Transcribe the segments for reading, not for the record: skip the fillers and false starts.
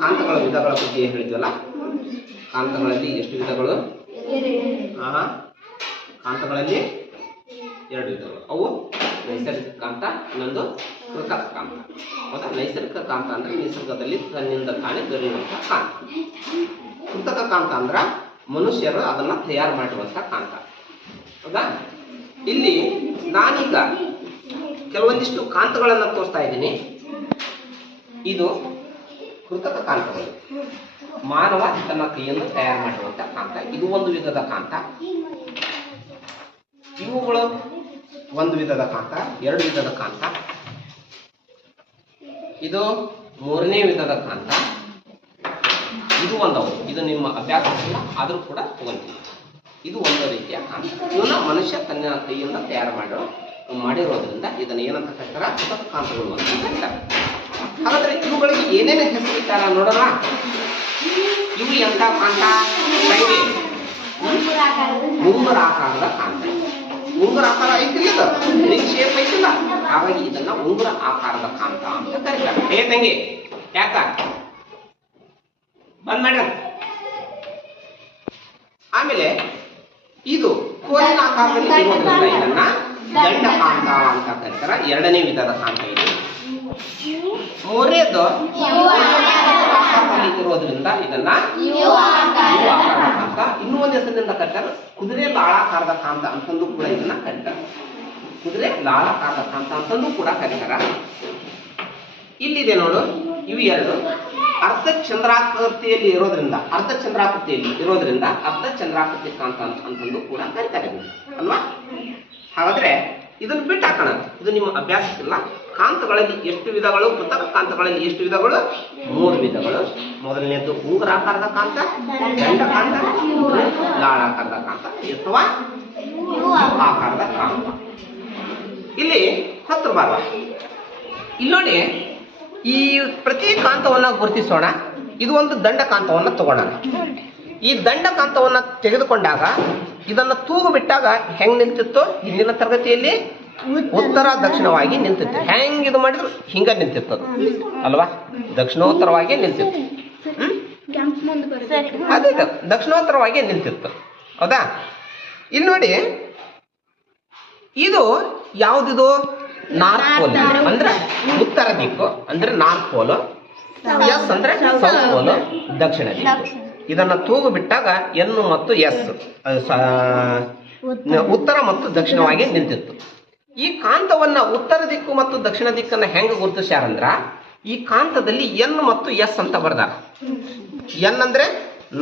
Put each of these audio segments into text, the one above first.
ಕಾಂತಗಳ ವಿಧಗಳ ಬಗ್ಗೆ ಹೇಳಿದ್ವಲ್ಲ, ಕಾಂತಗಳಲ್ಲಿ ಎಷ್ಟು ವಿಧಗಳು? ಕಾಂತಗಳಲ್ಲಿ 2 ವಿಧಗಳು. ಅವು ನೈಸರ್ಗಿಕ ಕಾಂತ, ಇನ್ನೊಂದು ಕೃತಕ ಕಾಂತ. ಹೌದಾ? ನೈಸರ್ಗಿಕ ಕಾಂತ ಅಂದ್ರೆ ನಿಸರ್ಗದಲ್ಲಿ ತನ್ನಿಂದ ತಾನೇ ದೊರೆಯುವಂತಹ ಕಾಂತ. ಕೃತಕ ಕಾಂತ ಅಂದ್ರೆ ಮನುಷ್ಯರು ಅದನ್ನ ತಯಾರು ಮಾಡಿರುವಂತಹ ಕಾಂತ. ಹೌದಾ? ಇಲ್ಲಿ ನಾನೀಗ ಕೆಲವೊಂದಿಷ್ಟು ಕಾಂತಗಳನ್ನ ತೋರಿಸ್ತಾ ಇದ್ದೀನಿ. ಇದು ಕೃತಕ ಕಾಂತಗಳು, ಮಾನವ ತನ್ನ ಕೈಯನ್ನು ತಯಾರು ಮಾಡಿರುವಂತಹ ಕಾಂತ. ಇದು ಒಂದು ವಿಧದ ಕಾಂತ. ಇವುಗಳು ಒಂದು ವಿಧದ ಕಾಂತ, 2 ವಿಧದ ಕಾಂತ. ಇದು 3ನೇ ವಿಧದ ಕಾಂತ. ಇದು ಒಂದವು. ಇದು ನಿಮ್ಮ ಅಭ್ಯಾಸ ಇಲ್ಲ, ಆದರೂ ಕೂಡ ತಗೊಂತೀವಿ. ಇದು ಒಂದು ರೀತಿಯ ಕಾಂತ. ಇವನ್ನ ಮನುಷ್ಯ ತನ್ನ ಕೈಯಿಂದ ತಯಾರು ಮಾಡಿರೋದ್ರಿಂದ ಇದನ್ನು ಏನಂತ ಕರೀತಾರೆ? ಕೃತಕ ಕಾಂತಗಳು ಅಂತ ಕರೀತಾರೆ. ಹಾಗಾದ್ರೆ ಇವುಗಳಿಗೆ ಏನೇನು ಹೆಸರಿಟ್ಟಾರ ನೋಡೋಣ. ಇವು ಎಂತ ಕಾಂತ? ಉಂಗುರ ಆಕಾರದ ಕಾಂತ. ಉಂಗುರ ಆಕಾರ ಐತಿಲ್ಲ, ರಿಂಗ್ ಶೇಪ್ ಐತಿಲ್ಲ, ಹಾಗಾಗಿ ಇದನ್ನ ಉಂಗುರ ಆಕಾರದ ಕಾಂತ ಅಂತ ಕರೀತಾರೆ. ಹೇ ತಂಗಿ, ಯಾಕ ಬಂದ್ ಮಾಡ. ಆಮೇಲೆ ಇದು ಕೋಲಿನ ಆಕಾರದಲ್ಲಿ ಇರೋದ್ರಿಂದ ಇದನ್ನ ದಂಡ ಕಾಂತ ಅಂತ ಕರೀತಾರೆ. 2ನೇ ವಿಧದ ಕಾಂತ ಇದು. 3ನೇದು ಆಕಾರದಲ್ಲಿ ಇರೋದ್ರಿಂದ ಇದನ್ನ ಯು ಆಕಾರದ ಕಾಂತ. ಇನ್ನೂ ಒಂದು ಹೆಸರಿನಿಂದ ಕರೀತಾರೆ ಕುದುರೆ ಲಾಳಾಕಾರದ ಕಾಂತ ಅಂತಂದು ಕೂಡ ಇದನ್ನ ಕರೀತಾರೆ. ಕುದುರೆ ಲಾಳಾಕಾರದ ಕಾಂತ ಅಂತಂದು ಕೂಡ ಕರೀತಾರೆ. ಇಲ್ಲಿದೆ ನೋಡು, ಇವು 2 ಅರ್ಧ ಚಂದ್ರಾಕೃತಿಯಲ್ಲಿ ಇರೋದ್ರಿಂದ ಅರ್ಧ ಚಂದ್ರಾಕೃತಿ ಕಾಂತ ಅಂತಂದು ಕೂಡ ಕರೀತಾರೆ ಅಲ್ವಾ? ಹಾಗಾದ್ರೆ ಇದನ್ನು ಬಿಟ್ಟು ಹಾಕೋಣ. ಇದು ನಿಮ್ಮ ಅಭ್ಯಾಸಕ್ಕಿಲ್ಲ. ಕಾಂತಗಳಲ್ಲಿ ಎಷ್ಟು ವಿಧಗಳು? ಕೃತಕ ಕಾಂತಗಳಲ್ಲಿ ಎಷ್ಟು ವಿಧಗಳು? 3 ವಿಧಗಳು. ಮೊದಲನೇದು ಉಂಗುರಾಕಾರದ ಕಾಂತ, ದಂಡ ಕಾಂತ, ಲಾಳಾಕಾರದ ಕಾಂತ ಅಥವಾ ಆಕಾರದ ಕಾಂತ. ಇಲ್ಲಿ 10 ಬಾರ ಇಲ್ಲಿ ನೋಡಿ, ಈ ಪ್ರತಿ ಕಾಂತವನ್ನ ಗುರುತಿಸೋಣ. ಇದು ಒಂದು ದಂಡ ಕಾಂತವನ್ನ ತಗೋಣ. ಈ ದಂಡ ಕಾಂತವನ್ನ ತೆಗೆದುಕೊಂಡಾಗ ಇದನ್ನ ತೂಗು ಬಿಟ್ಟಾಗ ಹೆಂಗ್ ನಿಂತಿತ್ತು? ಹಿಂದಿನ ತರಗತಿಯಲ್ಲಿ ಉತ್ತರ ದಕ್ಷಿಣವಾಗಿ ನಿಂತಿತ್ತು. ಹೆಂಗ್ ಇದು ಮಾಡಿದ್ರು ಹಿಂಗ ನಿಂತಿತ್ತು ಅಲ್ವಾ? ದಕ್ಷಿಣೋತ್ತರವಾಗಿ ನಿಂತಿತ್ತು. ಅದೇ ದಕ್ಷಿಣೋತ್ತರವಾಗಿ ನಿಂತಿತ್ತು. ಹೌದಾ? ಇಲ್ಲಿ ನೋಡಿ, ಇದು ಯಾವ್ದಿದು? ನಾರ್ತ್ ಪೋಲ್ ಅಂದ್ರೆ ಉತ್ತರ ದಿಕ್ಕು, ಅಂದ್ರೆ ನಾರ್ತ್ ಪೋಲ್. ಎಸ್ ಅಂದ್ರೆ ಸೌತ್ ಪೋಲ್, ದಕ್ಷಿಣ ದಿಕ್ಕು. ಇದನ್ನ ತೂಗು ಬಿಟ್ಟಾಗ ಎನ್ ಮತ್ತು ಎಸ್ ಉತ್ತರ ಮತ್ತು ದಕ್ಷಿಣವಾಗಿ ನಿಂತಿತ್ತು. ಈ ಕಾಂತವನ್ನ ಉತ್ತರ ದಿಕ್ಕು ಮತ್ತು ದಕ್ಷಿಣ ದಿಕ್ಕನ್ನ ಹೆಂಗ ಗುರುತಿಸ್ಯಾರಂದ್ರ, ಈ ಕಾಂತದಲ್ಲಿ ಎನ್ ಮತ್ತು ಎಸ್ ಅಂತ ಬರ್ದಾರ. ಎನ್ ಅಂದ್ರೆ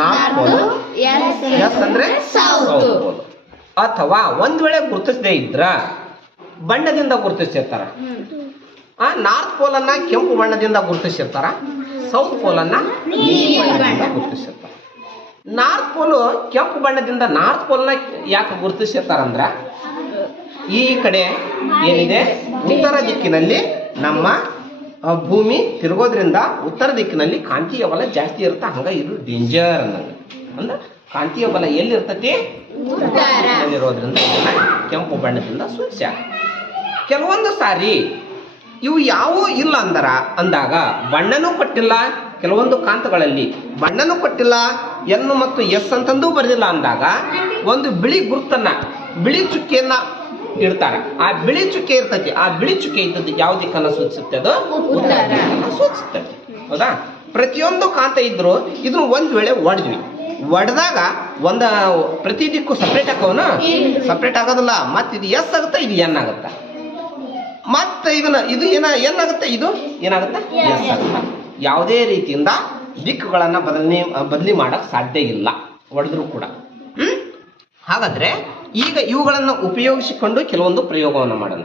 ನಾರ್ತ್ ಪೋಲ್, ಎಸ್ ಅಂದ್ರೆ ಸೌತ್ ಪೋಲ್. ಅಥವಾ ಒಂದ್ ವೇಳೆ ಗುರುತಿಸದೇ ಇದ್ರ ಬಣ್ಣದಿಂದ ಗುರುತಿಸಿರ್ತಾರ. ನಾರ್ತ್ ಪೋಲ್ ಅನ್ನ ಕೆಂಪು ಬಣ್ಣದಿಂದ ಗುರುತಿಸಿರ್ತಾರ, ಸೌತ್ ಪೋಲ್ ಅನ್ನ ನೀಲಿ ಬಣ್ಣದಿಂದ ಗುರುತಿಸಿರ್ತಾರ. ನಾರ್ತ್ ಪೋಲ್ ಕೆಂಪು ಬಣ್ಣದಿಂದ ನಾರ್ತ್ ಪೋಲ್ನ ಯಾಕೆ ಗುರುತಿಸಿರ್ತಾರಂದ್ರ, ಈ ಕಡೆ ಏನಿದೆ ಉತ್ತರ ದಿಕ್ಕಿನಲ್ಲಿ ನಮ್ಮ ಭೂಮಿ ತಿರುಗೋದ್ರಿಂದ ಉತ್ತರ ದಿಕ್ಕಿನಲ್ಲಿ ಕಾಂತೀಯ ಬಲ ಜಾಸ್ತಿ ಇರುತ್ತೆ. ಹಂಗ ಇದು ಡೇಂಜರ್ ಅನ್ನಂಗ. ಅಂದ್ರೆ ಕಾಂತೀಯ ಬಲ ಎಲ್ಲಿರ್ತತಿ? ಇರೋದ್ರಿಂದ ಕೆಂಪು ಬಣ್ಣದಿಂದ ಸೂಚ್ಯ. ಕೆಲವೊಂದು ಸಾರಿ ಇವು ಯಾವೂ ಇಲ್ಲ ಅಂದಾಗ ಬಣ್ಣನೂ ಕೊಟ್ಟಿಲ್ಲ. ಕೆಲವೊಂದು ಕಾಂತಗಳಲ್ಲಿ ಬಣ್ಣನೂ ಕೊಟ್ಟಿಲ್ಲ, ಎನ್ ಮತ್ತು ಎಸ್ ಅಂತಂದು ಬರೆದಿಲ್ಲ ಅಂದಾಗ ಒಂದು ಬಿಳಿ ಗುರುತನ್ನ, ಬಿಳಿ ಚುಕ್ಕೆಯನ್ನ ಇಡ್ತಾರೆ. ಆ ಬಿಳಿ ಚುಕ್ಕೆ ಇರ್ತೈತಿ. ಆ ಬಿಳಿ ಚುಕ್ಕೆ ಇದ್ದದ್ದು ಯಾವ ದಿಕ್ಕನ್ನ ಸೂಚಿಸುತ್ತೆ? ಅದು ಉತ್ತರ ದಿಕ್ಕನ್ನ ಸೂಚಿಸ್ತೈತಿ. ಹೌದಾ? ಪ್ರತಿಯೊಂದು ಕಾಂತ ಇದ್ರು ಇದನ್ನ ಒಂದ್ ವೇಳೆ ಒಡೆದಾಗ ಪ್ರತಿ ದಿಕ್ಕು ಸಪ್ರೇಟ್ ಹಾಕೋನ? ಸಪ್ರೇಟ್ ಆಗೋದಿಲ್ಲ. ಮತ್ತೆ ಇದು ಎಸ್ ಆಗುತ್ತೆ, ಇದು ಎನ್ ಆಗುತ್ತೆ. ಮತ್ತೆ ಇದು ಏನಾಗುತ್ತೆ? ಇದು ಏನಾಗುತ್ತೆ? ಎಸ್ ಆಗುತ್ತೆ. ಯಾವುದೇ ರೀತಿಯಿಂದ ದಿಕ್ಕುಗಳನ್ನ ಬದಲಿ ಮಾಡಕ್ ಸಾಧ್ಯ ಇಲ್ಲ ಒಡೆದ್ರು ಕೂಡ. ಹಾಗಾದ್ರೆ ಈಗ ಇವುಗಳನ್ನ ಉಪಯೋಗಿಸಿಕೊಂಡು ಕೆಲವೊಂದು ಪ್ರಯೋಗವನ್ನು ಮಾಡೋಣ.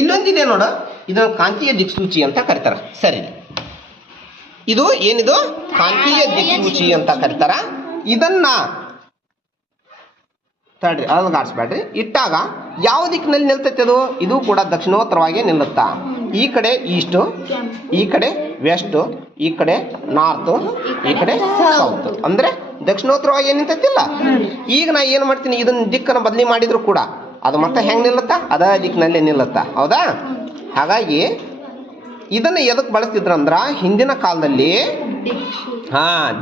ಇಲ್ಲೊಂದಿದೆ ನೋಡ, ಇದನ್ನ ಕಾಂತೀಯ ದಿಕ್ಸೂಚಿ ಅಂತ ಕರೀತಾರ. ಸರಿ, ಇದು ಏನಿದು? ಕಾಂತೀಯ ದಿಕ್ಸೂಚಿ ಅಂತ ಕರೀತಾರ. ಇದನ್ನ ತಡ್ರಿ, ಅಲ್ಗಾಡ್ಸ್ಬೇಡ್ರಿ. ಇಟ್ಟಾಗ ಯಾವ ದಿಕ್ಕಿನಲ್ಲಿ ನಿಲ್ತೈತೆ ಅದು? ಇದು ಕೂಡ ದಕ್ಷಿಣೋತ್ತರವಾಗಿ ನಿಲ್ಲುತ್ತಾ. ಈ ಕಡೆ ಈಸ್ಟ್, ಈ ಕಡೆ ವೆಸ್ಟ್, ಈ ಕಡೆ ನಾರ್ತ್, ಈ ಕಡೆ ಸೌತ್. ಅಂದ್ರೆ ದಕ್ಷಿಣೋತ್ತರವಾಗಿ ಏನ್ ನಿಂತೈತಿಲ್ಲ. ಈಗ ನಾ ಏನ್ ಮಾಡ್ತೀನಿ, ಇದನ್ನ ದಿಕ್ಕನ್ನು ಬದಲಿ ಮಾಡಿದ್ರು ಕೂಡ ಅದು ಮತ್ತೆ ಹೆಂಗ್ ನಿಲ್ಲುತ್ತಾ? ಅದ ದಿಕ್ಕಿನಲ್ಲಿ ನಿಲ್ಲುತ್ತಾ. ಹೌದಾ? ಹಾಗಾಗಿ ಇದನ್ನ ಎದಕ್ಕೆ ಬಳಸ್ತಿದ್ರಂದ್ರ ಹಿಂದಿನ ಕಾಲದಲ್ಲಿ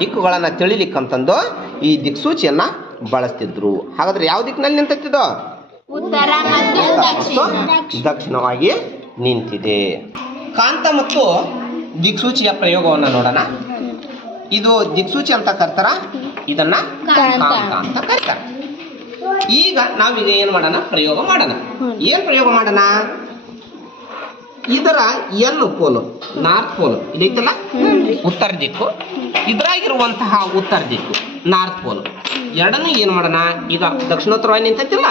ದಿಕ್ಕುಗಳನ್ನ ತಿಳಿಲಿಕ್ಕಂತಂದು ಈ ದಿಕ್ಸೂಚಿಯನ್ನ ಬಳಸ್ತಿದ್ರು. ಹಾಗಾದ್ರೆ ಯಾವ ದಿಕ್ಕಿನಲ್ಲಿ ನಿಂತಿದ್ದೋ? ದಕ್ಷಿಣವಾಗಿ ನಿಂತಿದೆ. ಕಾಂತ ಮತ್ತು ದಿಕ್ಸೂಚಿಯ ಪ್ರಯೋಗವನ್ನ ನೋಡೋಣ. ಇದು ದಿಕ್ಸೂಚಿ ಅಂತ ಕರ್ತಾರ, ಇದನ್ನ ಕಾಂತ ಅಂತ ಕರ್ತಾರ. ಈಗ ನಾವೀಗ ಏನ್ ಮಾಡೋಣ? ಪ್ರಯೋಗ ಮಾಡೋಣ. ಏನ್ ಪ್ರಯೋಗ ಮಾಡೋಣ? ಇದರ ಎನ್ ಪೋಲು, ನಾರ್ತ್ ಪೋಲ್ ಇದೈತಲ್ಲ, ಉತ್ತರ ದಿಕ್ಕು, ಇದ್ರಾಗಿರುವಂತಹ ಉತ್ತರ ದಿಕ್ಕು ನಾರ್ತ್ ಪೋಲ್ ಎರಡನ್ನೂ ಏನ್ ಮಾಡೋಣ? ಈಗ ದಕ್ಷಿಣೋತ್ತರವಾಗಿ ನಿಂತಿಲ್ಲ,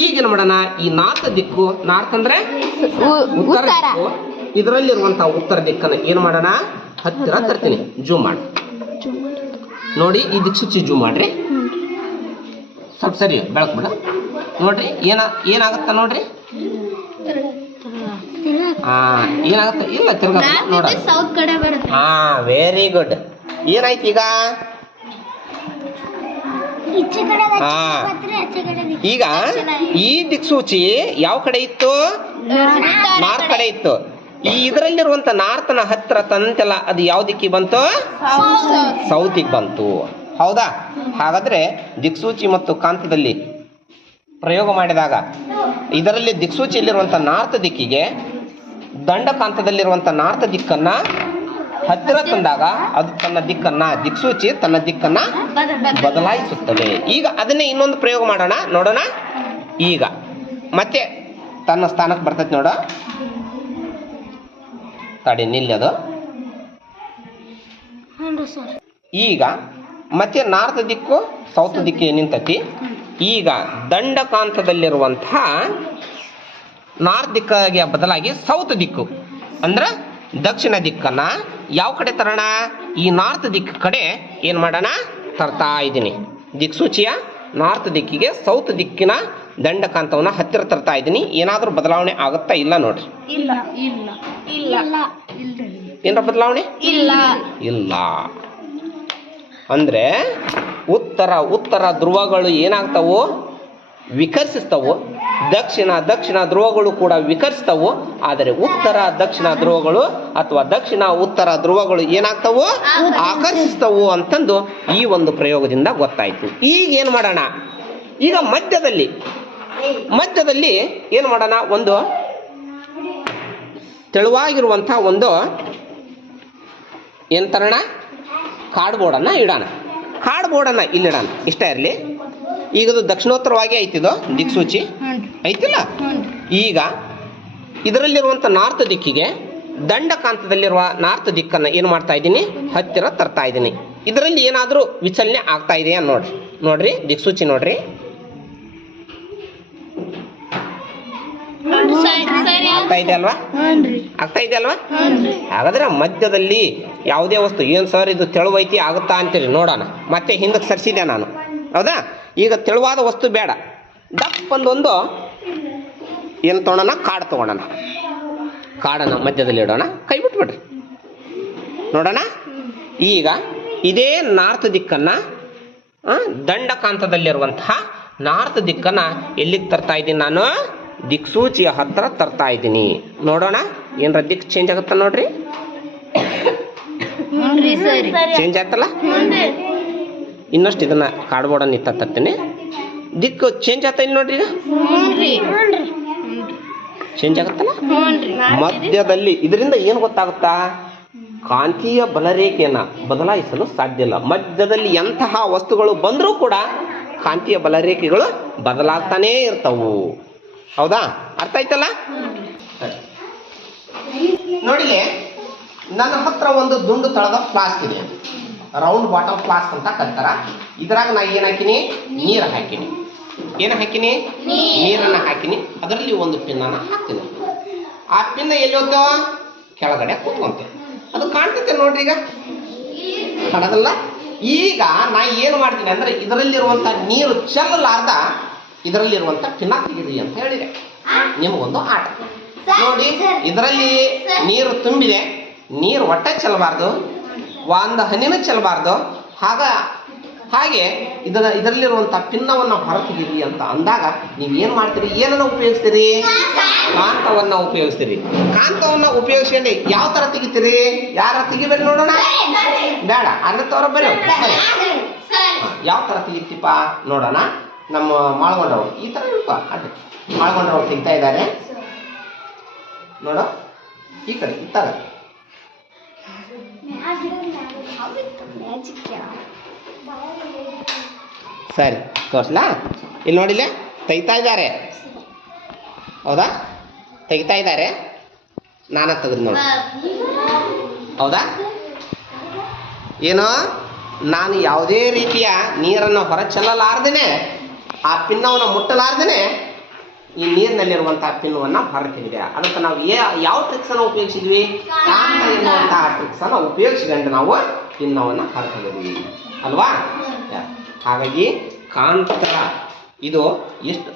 ಈಗ ಏನ್ ಮಾಡೋಣ? ಈ ನಾರ್ತ್ ದಿಕ್ಕು, ನಾರ್ತ್ ಅಂದ್ರೆ ಉತ್ತರ ದಿಕ್ಕು, ಇದರಲ್ಲಿರುವಂತಹ ಉತ್ತರ ದಿಕ್ಕನ್ನ ಏನ್ ಮಾಡೋಣ? ಹತ್ತಿರ ತರ್ತೀನಿ. ಜೂಮ್ ಮಾಡಿ ನೋಡಿ, ಈ ದಿಕ್ಸೂಚಿ ಜೂಮ್ ಮಾಡ್ರಿ. ಸ್ವಲ್ಪ ಸರಿ ಬೆಳಕ್ ಬಿಡ ನೋಡ್ರಿ. ಏನಾಗತ್ತ ನೋಡ್ರಿ? ಏನಾಗತ್ತ? ಇಲ್ಲ ತಿರ್ಗ ನೋಡ. Very good. ಏನಾಯ್ತು ಈಗ? ಈಗ ಈ ದಿಕ್ಸೂಚಿ ಯಾವ ಕಡೆ ಇತ್ತು? ನಾರ್ತ್ ಕಡೆ ಇತ್ತು. ಈ ಇದರಲ್ಲಿರುವಂತ ನಾರ್ತನ ಹತ್ರ ತಂತೆಲ್ಲ ಅದು ಯಾವ ದಿಕ್ಕಿಗೆ ಬಂತು? ಸೌತಿಗೆ ಬಂತು. ಹೌದಾ? ಹಾಗಾದ್ರೆ ದಿಕ್ಸೂಚಿ ಮತ್ತು ಕಾಂತದಲ್ಲಿ ಪ್ರಯೋಗ ಮಾಡಿದಾಗ ಇದರಲ್ಲಿ ದಿಕ್ಸೂಚಿಯಲ್ಲಿರುವಂತ ನಾರ್ತ್ ದಿಕ್ಕಿಗೆ ದಂಡಕಾಂತದಲ್ಲಿರುವಂತ ನಾರ್ತ್ ದಿಕ್ಕನ್ನ ಹತ್ತಿರ ತಂದಾಗ ಅದು ತನ್ನ ದಿಕ್ಕನ್ನ, ದಿಕ್ಸೂಚಿ ತನ್ನ ದಿಕ್ಕನ್ನ ಬದಲಾಯಿಸುತ್ತದೆ. ಈಗ ಅದನ್ನೇ ಇನ್ನೊಂದು ಪ್ರಯೋಗ ಮಾಡೋಣ, ನೋಡೋಣ. ಈಗ ಮತ್ತೆ ತನ್ನ ಸ್ಥಾನಕ್ಕೆ ಬರ್ತೈತಿ ನೋಡ. ತಡಿ ನಿಲ್ಲದು. ಈಗ ಮತ್ತೆ ನಾರ್ತ್ ದಿಕ್ಕು ಸೌತ್ ದಿಕ್ಕಿಗೆ ನಿಂತತಿ. ಈಗ ದಂಡಕಾಂತದಲ್ಲಿರುವಂತಹ ನಾರ್ತ್ ದಿಕ್ಕಿಗೆ ಬದಲಾಗಿ ಸೌತ್ ದಿಕ್ಕು ಅಂದ್ರ ದಕ್ಷಿಣ ದಿಕ್ಕನ್ನ ಯಾವ ಕಡೆ ತರೋಣ? ಈ ನಾರ್ತ್ ದಿಕ್ಕು ಕಡೆ ಏನ್ ಮಾಡೋಣ? ತರ್ತಾ ಇದ್ದೀನಿ. ದಿಕ್ಸೂಚಿಯ ನಾರ್ತ್ ದಿಕ್ಕಿಗೆ ಸೌತ್ ದಿಕ್ಕಿನ ದಂಡಕಾಂತವನ್ನ ಹತ್ತಿರ ತರ್ತಾ ಇದ್ದೀನಿ. ಏನಾದ್ರೂ ಬದಲಾವಣೆ ಆಗುತ್ತಾ? ಇಲ್ಲ ನೋಡ್ರಿ. ಏನಾರ ಬದಲಾವಣೆ ಇಲ್ಲ. ಅಂದ್ರೆ ಉತ್ತರ ಧ್ರುವಗಳು ಏನಾಗ್ತಾವು? ವಿಕರ್ಷಿಸ್ತವು. ದಕ್ಷಿಣ ಧ್ರುವಗಳು ಕೂಡ ವಿಕರ್ಷಿಸ್ತವು. ಆದರೆ ಉತ್ತರ ದಕ್ಷಿಣ ಧ್ರುವಗಳು ಅಥವಾ ದಕ್ಷಿಣ ಉತ್ತರ ಧ್ರುವಗಳು ಏನಾಗ್ತಾವು? ಆಕರ್ಷಿಸ್ತವು ಅಂತಂದು ಈ ಒಂದು ಪ್ರಯೋಗದಿಂದ ಗೊತ್ತಾಯ್ತು. ಈಗ ಏನ್ ಮಾಡೋಣ? ಈಗ ಮಧ್ಯದಲ್ಲಿ ಏನ್ ಮಾಡೋಣ? ಒಂದು ತೆಳುವಾಗಿರುವಂತಹ ಒಂದು ಏನ್ ತರೋಣ? ಕಾರ್ಡ್ಬೋರ್ಡನ್ನು ಇಡೋಣ. ಕಾರ್ಡ್ಬೋರ್ಡನ್ನು ಇಲ್ಲಿಡೋಣ. ಇಷ್ಟ ಇರಲಿ. ಈಗ ಅದು ದಕ್ಷಿಣೋತ್ತರವಾಗಿ ಐತಿದು ದಿಕ್ಸೂಚಿ ಐತಿಲ್ಲ. ಈಗ ಇದರಲ್ಲಿರುವಂಥ ನಾರ್ತ್ ದಿಕ್ಕಿಗೆ ದಂಡಕಾಂತದಲ್ಲಿರುವ ನಾರ್ತ್ ದಿಕ್ಕನ್ನು ಏನು ಮಾಡ್ತಾ ಇದ್ದೀನಿ? ಹತ್ತಿರ ತರ್ತಾ ಇದ್ದೀನಿ. ಇದರಲ್ಲಿ ಏನಾದರೂ ವಿಚಲನೆ ಆಗ್ತಾ ಇದೆಯಾ ನೋಡ್ರಿ ದಿಕ್ಸೂಚಿ ನೋಡ್ರಿ. ಆಗ್ತಾ ಇದೆ ಅಲ್ವಾ? ಹಾಗಾದ್ರೆ ಮಧ್ಯದಲ್ಲಿ ಯಾವುದೇ ವಸ್ತು ಏನ್ ಸರ್ ಇದು ತೆಳುವೈತಿ ಆಗುತ್ತಾ ಅಂತೇಳಿ ನೋಡೋಣ. ಮತ್ತೆ ಹಿಂದಕ್ಕೆ ಸರಿಸಿದೆ ನಾನು, ಹೌದಾ? ಈಗ ತೆಳುವಾದ ವಸ್ತು ಬೇಡ, ದಪ್ಪಂದೊಂದು ಏನು ತೊಗೊಳೋಣ? ಕಾಡು ತಗೊಳ್ಳೋಣ. ಕಾಡನ್ನ ಮಧ್ಯದಲ್ಲಿ ಇಡೋಣ. ಕೈ ಬಿಟ್ಬಿಡ್ರಿ ನೋಡೋಣ. ಈಗ ಇದೇ ನಾರ್ತ್ ದಿಕ್ಕನ್ನ ದಂಡಕಾಂತದಲ್ಲಿರುವಂತಹ ನಾರ್ತ್ ದಿಕ್ಕನ್ನ ಎಲ್ಲಿಗೆ ತರ್ತಾ ಇದ್ದೀನಿ? ನಾನು ದಿಕ್ಸೂಚಿಯ ಹತ್ರ ತರ್ತಾ ಇದ್ದೀನಿ. ನೋಡೋಣ ಏನ್ರ ದಿಕ್ಕು ಚೇಂಜ್ ಆಗುತ್ತ ನೋಡ್ರಿ. ಚೇಂಜ್ ಆಯ್ತಲ್ಲ? ಇನ್ನಷ್ಟು ಇದನ್ನ ಕಾರ್ಡ್ಬೋರ್ಡನ್ನು ಇತ್ತ ತರ್ತೀನಿ. ದಿಕ್ಕು ಚೇಂಜ್ ಆಗ್ತಾ ಇಲ್ಲ ನೋಡ್ರಿ. ಈಗ ಚೇಂಜ್ ಆಗುತ್ತಲ್ಲ ಮಧ್ಯದಲ್ಲಿ. ಇದರಿಂದ ಏನು ಗೊತ್ತಾಗುತ್ತಾ? ಕಾಂತೀಯ ಬಲರೇಖೆಯನ್ನ ಬದಲಾಯಿಸಲು ಸಾಧ್ಯ ಇಲ್ಲ. ಮಧ್ಯದಲ್ಲಿ ಎಂತಹ ವಸ್ತುಗಳು ಬಂದರೂ ಕೂಡ ಕಾಂತೀಯ ಬಲರೇಖೆಗಳು ಬದಲಾಗ್ತಾನೇ ಇರ್ತವು. ಹೌದಾ? ಅರ್ಥ ಆಯ್ತಲ್ಲ? ನೋಡಿಲೆ, ನನ್ನ ಹತ್ರ ಒಂದು ದುಂಡು ತಳದ ಫ್ಲಾಸ್ಕ್ ಇದೆ. ರೌಂಡ್ ಬಾಟಮ್ ಫ್ಲಾಸ್ಕ್ ಅಂತ ಕರೀತಾರ. ಇದ್ರಾಗ ನಾ ಏನ್ ಹಾಕಿನಿ? ನೀರು ಹಾಕಿನಿ. ಏನು ಹಾಕಿನಿ? ನೀರನ್ನ ಹಾಕಿನಿ. ಅದರಲ್ಲಿ ಒಂದು ಪಿನ್ನನ್ನ ಹಾಕ್ತೀನಿ. ಆ ಪಿನ್ನ ಎಲ್ಲಿ ಹೋಗ್ತಾವ? ಕೆಳಗಡೆ ಕೂತ್ಕೊಂತ. ಅದು ಕಾಣ್ತೈತೆ ನೋಡ್ರಿ. ಈಗ ಕಾಣದಲ್ಲ? ಈಗ ನಾ ಏನು ಮಾಡ್ತೀನಿ ಅಂದ್ರೆ ಇದರಲ್ಲಿರುವಂತ ನೀರು ಚೆಲ್ಲಲಾರ್ದ ಇದರಲ್ಲಿರುವಂತ ಪಿನ್ನ ತೆಗಿರಿ ಅಂತ ಹೇಳಿದೆ. ನಿಮಗೊಂದು ಆಟ ನೋಡಿ. ಇದರಲ್ಲಿ ನೀರು ತುಂಬಿದೆ. ನೀರು ಒಟ್ಟೆ ಚೆಲ್ಲಬಾರ್ದು, ಒಂದು ಹನಿನೂ ಚೆಲ್ಲಬಾರ್ದು. ಆಗ ಹಾಗೆ ಇದರಲ್ಲಿರುವಂಥ ಪಿನ್ನವನ್ನು ಹೊರತೆಗಿರಿ ಅಂತ ಅಂದಾಗ ನೀವು ಏನು ಮಾಡ್ತೀರಿ, ಏನನ್ನ ಉಪಯೋಗಿಸ್ತೀರಿ, ಕಾಂತವನ್ನ ಉಪಯೋಗಿಸ್ತೀರಿ. ಕಾಂತವನ್ನ ಉಪಯೋಗಿಸ್ಕೊಂಡು ಯಾವ ತರ ತೆಗಿತೀರಿ, ಯಾರ ತೆಗಿಬೇಕು ನೋಡೋಣ, ಬೇಡ ಅರ್ಧತ್ತವರ ಬರೀ ಯಾವ ತರ ತೆಗಿತೀಪ ನೋಡೋಣ. ನಮ್ಮ ಮಾಳ್ಗೊಂಡವ್ರು ಈ ತರ ಇಲ್ಪ ಅಡ್ಡ ಮಾಳ್ಗೊಂಡ್ರವ್ರು ತೆಗಿತಾ ಇದ್ದಾರೆ ನೋಡ, ಈ ಕಡೆ ಇತ್ತಾಗ ಸರಿ ತೋರ್ಸ್ಲಾ. ಇಲ್ಲಿ ನೋಡಿಲ್ಲ ತೆಗಿತಾ ಇದ್ದಾರೆ, ಹೌದಾ, ತೆಗಿತಾ ಇದ್ದಾರೆ, ನಾನ ತೆಗೆದು ನೋಡಿ, ಹೌದಾ. ಏನೋ ನಾನು ಯಾವುದೇ ರೀತಿಯ ನೀರನ್ನು ಹೊರ ಚೆಲ್ಲಲಾರ್ದೇನೆ, ಆ ಪಿನ್ನವನ್ನು ಮುಟ್ಟಲಾರ್ದೇನೆ ಈ ನೀರಿನಲ್ಲಿರುವಂತಹ ಪಿನ್ನವನ್ನು ಹೊರ ತೆಗೆದೆ. ಅದಕ್ಕೆ ನಾವು ಯಾವ ಟ್ರಿಕ್ಸ್ ಅನ್ನು ಉಪಯೋಗಿಸಿದ್ವಿ, ಕಾಂತ ಎನ್ನುವಂತಹ ಟ್ರಿಕ್ಸ್ ಅನ್ನು ಉಪಯೋಗಿಸಿಕೊಂಡು ನಾವು ಪಿನ್ನವನ್ನು ಹೊರ ತೆಗೆದ್ವಿ ಅಲ್ವಾ. ಹಾಗಾಗಿ ಕಾಂತ ಇದು ಎಷ್ಟು